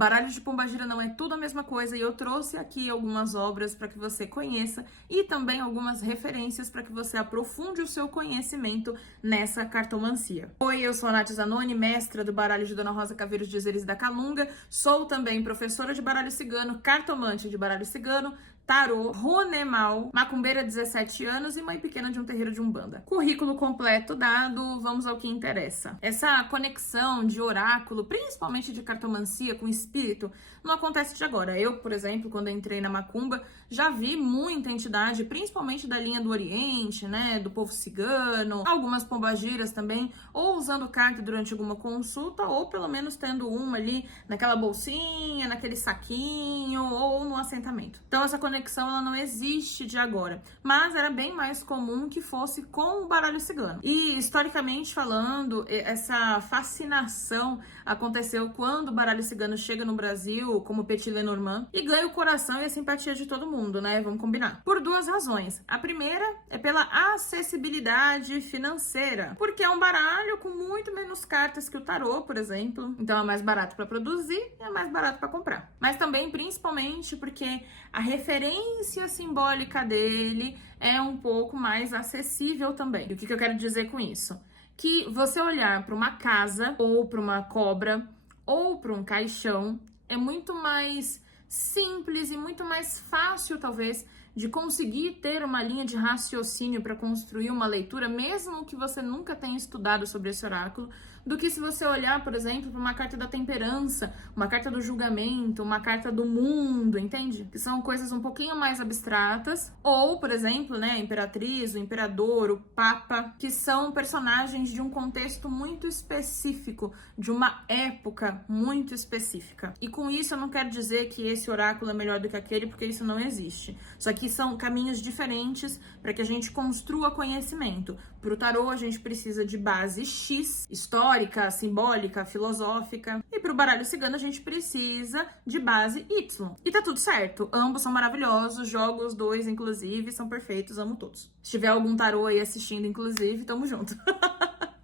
Baralho de pombagira não é tudo a mesma coisa e eu trouxe aqui algumas obras para que você conheça e também algumas referências para que você aprofunde o seu conhecimento nessa cartomancia. Oi, eu sou a Nath Zanoni, mestra do baralho de Dona Rosa Caveiros de Dizeres da Calunga, sou também professora de baralho cigano, cartomante de baralho cigano, tarô, runemal, macumbeira 17 anos e mãe pequena de um terreiro de umbanda. Currículo completo dado, vamos ao que interessa. Essa conexão de oráculo, principalmente de cartomancia com espírito, não acontece de agora. Eu, por exemplo, quando entrei na macumba, já vi muita entidade, principalmente da linha do Oriente, né, do povo cigano, algumas pombagiras também, ou usando carta durante alguma consulta, ou pelo menos tendo uma ali naquela bolsinha, naquele saquinho, ou no assentamento. Então essa conexão ela não existe de agora, mas era bem mais comum que fosse com o baralho cigano. E historicamente falando, essa fascinação aconteceu quando o baralho cigano chega no Brasil como Petit Lenormand e ganha o coração e a simpatia de todo mundo, né? Vamos combinar. Por duas razões. A primeira é pela acessibilidade financeira, porque é um baralho com muito menos cartas que o tarô, por exemplo. Então é mais barato para produzir e é mais barato para comprar. Mas também, principalmente, porque a referência simbólica dele é um pouco mais acessível também. E o que eu quero dizer com isso? Que você olhar para uma casa, ou para uma cobra, ou para um caixão, é muito mais simples e muito mais fácil, talvez, de conseguir ter uma linha de raciocínio para construir uma leitura, mesmo que você nunca tenha estudado sobre esse oráculo, do que se você olhar, por exemplo, para uma carta da temperança, uma carta do julgamento, uma carta do mundo, entende? Que são coisas um pouquinho mais abstratas, ou, por exemplo, né, a imperatriz, o imperador, o papa, que são personagens de um contexto muito específico, de uma época muito específica. E com isso eu não quero dizer que esse oráculo é melhor do que aquele, porque isso não existe. Só que são caminhos diferentes para que a gente construa conhecimento. Para o tarô, a gente precisa de base X, histórica, simbólica, filosófica. E para o baralho cigano, a gente precisa de base Y. E tá tudo certo. Ambos são maravilhosos, jogo os dois, inclusive, são perfeitos, amo todos. Se tiver algum tarô aí assistindo, inclusive, tamo junto.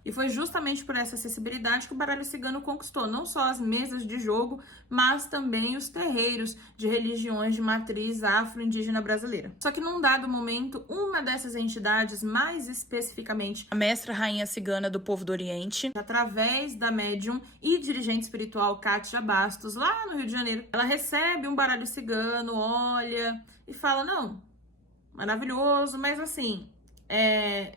E foi justamente por essa acessibilidade que o baralho cigano conquistou não só as mesas de jogo, mas também os terreiros de religiões de matriz afro-indígena brasileira. Só que num dado momento, uma dessas entidades, mais especificamente a mestra rainha cigana do povo do Oriente, através da médium e dirigente espiritual Kátia Bastos, lá no Rio de Janeiro, ela recebe um baralho cigano, olha e fala, não, maravilhoso, mas assim...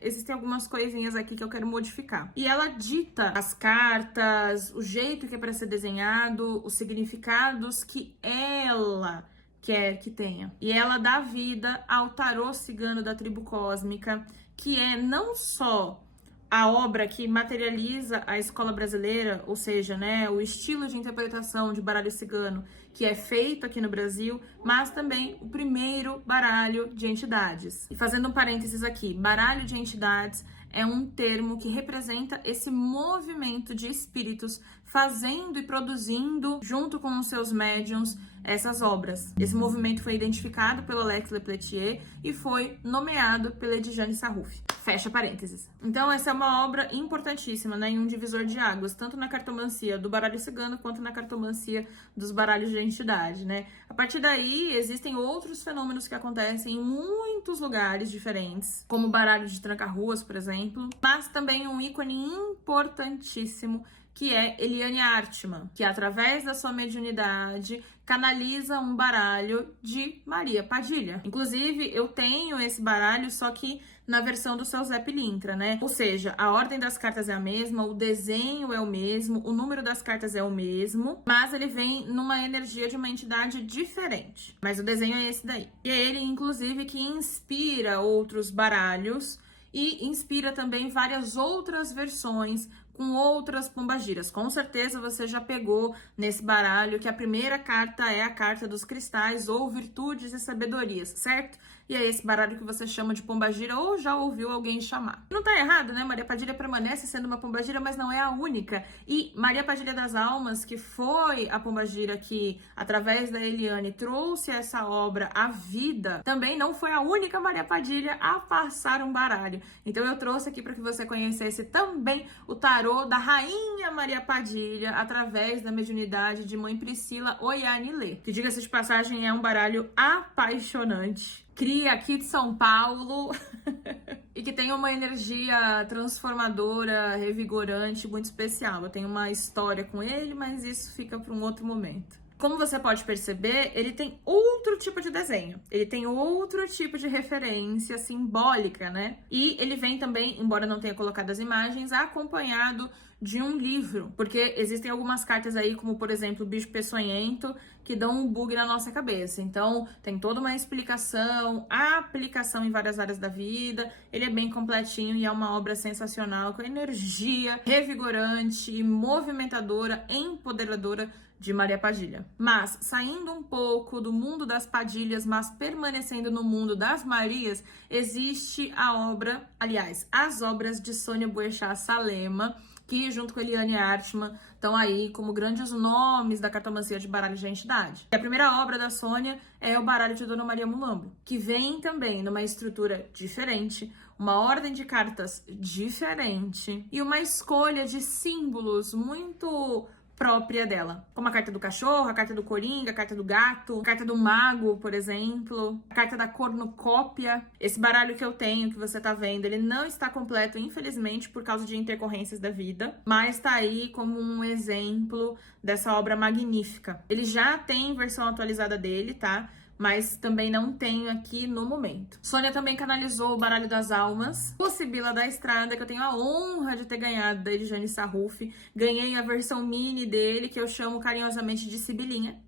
existem algumas coisinhas aqui que eu quero modificar. E ela dita as cartas, o jeito que é para ser desenhado, os significados que ela quer que tenha. E ela dá vida ao tarô cigano da tribo cósmica, que é não só a obra que materializa a escola brasileira, ou seja, né, o estilo de interpretação de baralho cigano que é feito aqui no Brasil, mas também o primeiro baralho de entidades. E fazendo um parênteses aqui, baralho de entidades é um termo que representa esse movimento de espíritos fazendo e produzindo, junto com os seus médiums, essas obras. Esse movimento foi identificado pelo Alex Lepeletier e foi nomeado pela Edjane Sarruf. Fecha parênteses. Então essa é uma obra importantíssima, né, em um divisor de águas, tanto na cartomancia do baralho cigano quanto na cartomancia dos baralhos de entidade, né? A partir daí existem outros fenômenos que acontecem em muitos lugares diferentes, como o baralho de tranca-ruas, por exemplo, mas também um ícone importantíssimo que é Eliane Artman, que através da sua mediunidade canaliza um baralho de Maria Padilha. Inclusive, eu tenho esse baralho, só que na versão do seu Zé Pilintra, né? Ou seja, a ordem das cartas é a mesma, o desenho é o mesmo, o número das cartas é o mesmo, mas ele vem numa energia de uma entidade diferente. Mas o desenho é esse daí. E é ele, inclusive, que inspira outros baralhos e inspira também várias outras versões com outras pombagiras. Com certeza você já pegou nesse baralho que a primeira carta é a carta dos cristais ou virtudes e sabedorias, certo? E é esse baralho que você chama de pombagira ou já ouviu alguém chamar. Não tá errado, né? Maria Padilha permanece sendo uma pombagira, mas não é a única. E Maria Padilha das Almas, que foi a pombagira que, através da Eliane, trouxe essa obra à vida, também não foi a única Maria Padilha a passar um baralho. Então eu trouxe aqui para que você conhecesse também o tarô tarô da Rainha Maria Padilha através da mediunidade de Mãe Priscila Oianilê, que, diga-se de passagem, é um baralho apaixonante. Cria aqui de São Paulo e que tem uma energia transformadora, revigorante, muito especial. Eu tenho uma história com ele, mas isso fica para um outro momento. Como você pode perceber, ele tem outro tipo de desenho, ele tem outro tipo de referência simbólica, né? E ele vem também, embora não tenha colocado as imagens, acompanhado de um livro, porque existem algumas cartas aí, como por exemplo o bicho peçonhento, que dão um bug na nossa cabeça. Então tem toda uma explicação, aplicação em várias áreas da vida. Ele é bem completinho e é uma obra sensacional, com energia revigorante, movimentadora, empoderadora de Maria Padilha. Mas, saindo um pouco do mundo das Padilhas, mas permanecendo no mundo das Marias, existe a obra, aliás, as obras de Sônia Boechat Salema, que junto com Eliane Artman estão aí como grandes nomes da cartomancia de baralho de entidade. E a primeira obra da Sônia é o baralho de Dona Maria Mulambo, que vem também numa estrutura diferente, uma ordem de cartas diferente e uma escolha de símbolos muito própria dela, como a carta do cachorro, a carta do coringa, a carta do gato, a carta do mago, por exemplo, a carta da cornucópia. Esse baralho que eu tenho, que você tá vendo, ele não está completo, infelizmente, por causa de intercorrências da vida, mas tá aí como um exemplo dessa obra magnífica. Ele já tem versão atualizada dele, tá? Mas também não tenho aqui no momento. Sônia também canalizou o Baralho das Almas, o Sibila da Estrada, que eu tenho a honra de ter ganhado da Edjane Sarruf. Ganhei a versão mini dele, que eu chamo carinhosamente de Sibilinha.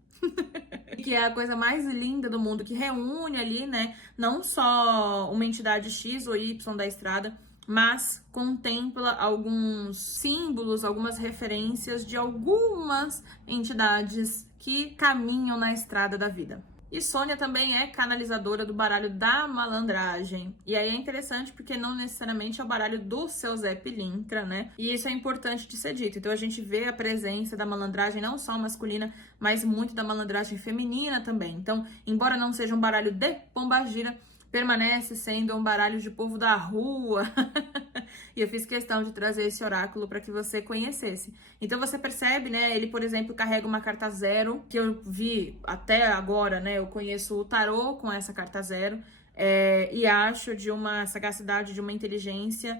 Que é a coisa mais linda do mundo, que reúne ali, né, não só uma entidade X ou Y da Estrada, mas contempla alguns símbolos, algumas referências de algumas entidades que caminham na estrada da vida. E Sônia também é canalizadora do baralho da malandragem. E aí é interessante porque não necessariamente é o baralho do seu Zé Pilintra, né? E isso é importante de ser dito. Então a gente vê a presença da malandragem não só masculina, mas muito da malandragem feminina também. Então, embora não seja um baralho de pombagira, permanece sendo um baralho de povo da rua. E eu fiz questão de trazer esse oráculo para que você conhecesse. Então você percebe, né? Ele, por exemplo, carrega uma carta 0, que eu vi até agora, né? Eu conheço o tarô com essa carta 0, e acho de uma sagacidade, de uma inteligência.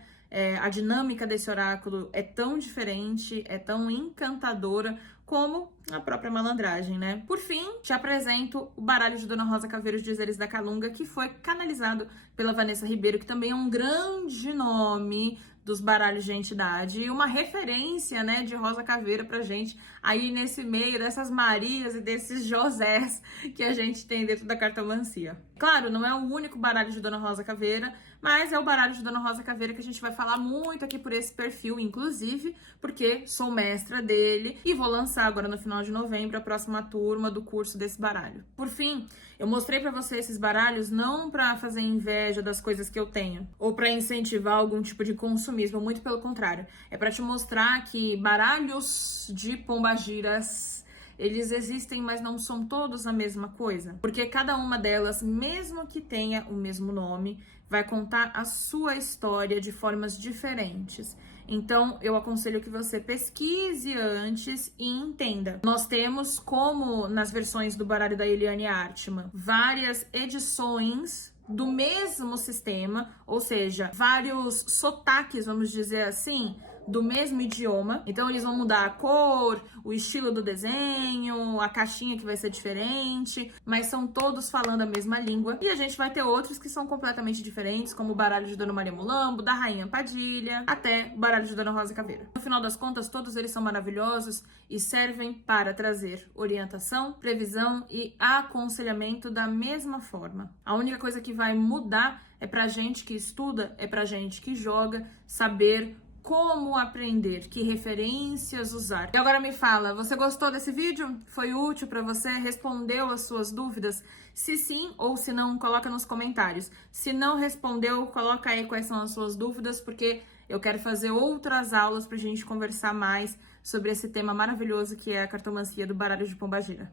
A dinâmica desse oráculo é tão diferente, é tão encantadora como a própria malandragem, né? Por fim, te apresento o baralho de Dona Rosa Caveiro de Dizeres da Calunga, que foi canalizado pela Vanessa Ribeiro, que também é um grande nome dos baralhos de entidade e uma referência, né, de Rosa Caveira pra gente aí nesse meio dessas Marias e desses Josés que a gente tem dentro da cartomancia. Claro, não é o único baralho de Dona Rosa Caveira, mas é o baralho de Dona Rosa Caveira que a gente vai falar muito aqui por esse perfil, inclusive, porque sou mestra dele e vou lançar agora no final de novembro a próxima turma do curso desse baralho. Por fim, eu mostrei pra você esses baralhos não pra fazer inveja das coisas que eu tenho ou pra incentivar algum tipo de consumismo, muito pelo contrário. É pra te mostrar que baralhos de pombagiras, eles existem, mas não são todos a mesma coisa. Porque cada uma delas, mesmo que tenha o mesmo nome, vai contar a sua história de formas diferentes. Então, eu aconselho que você pesquise antes e entenda. Nós temos, como nas versões do baralho da Eliane Artman, várias edições do mesmo sistema, ou seja, vários sotaques, vamos dizer assim, do mesmo idioma. Então eles vão mudar a cor, o estilo do desenho, a caixinha que vai ser diferente, mas são todos falando a mesma língua. E a gente vai ter outros que são completamente diferentes, como o baralho de Dona Maria Mulambo, da Rainha Padilha, até o baralho de Dona Rosa Caveira. No final das contas, todos eles são maravilhosos e servem para trazer orientação, previsão e aconselhamento da mesma forma. A única coisa que vai mudar é pra gente que estuda, é pra gente que joga, saber como aprender, que referências usar. E agora me fala, você gostou desse vídeo? Foi útil para você? Respondeu as suas dúvidas? Se sim ou se não, coloca nos comentários. Se não respondeu, coloca aí quais são as suas dúvidas, porque eu quero fazer outras aulas pra gente conversar mais sobre esse tema maravilhoso que é a cartomancia do baralho de pombagira.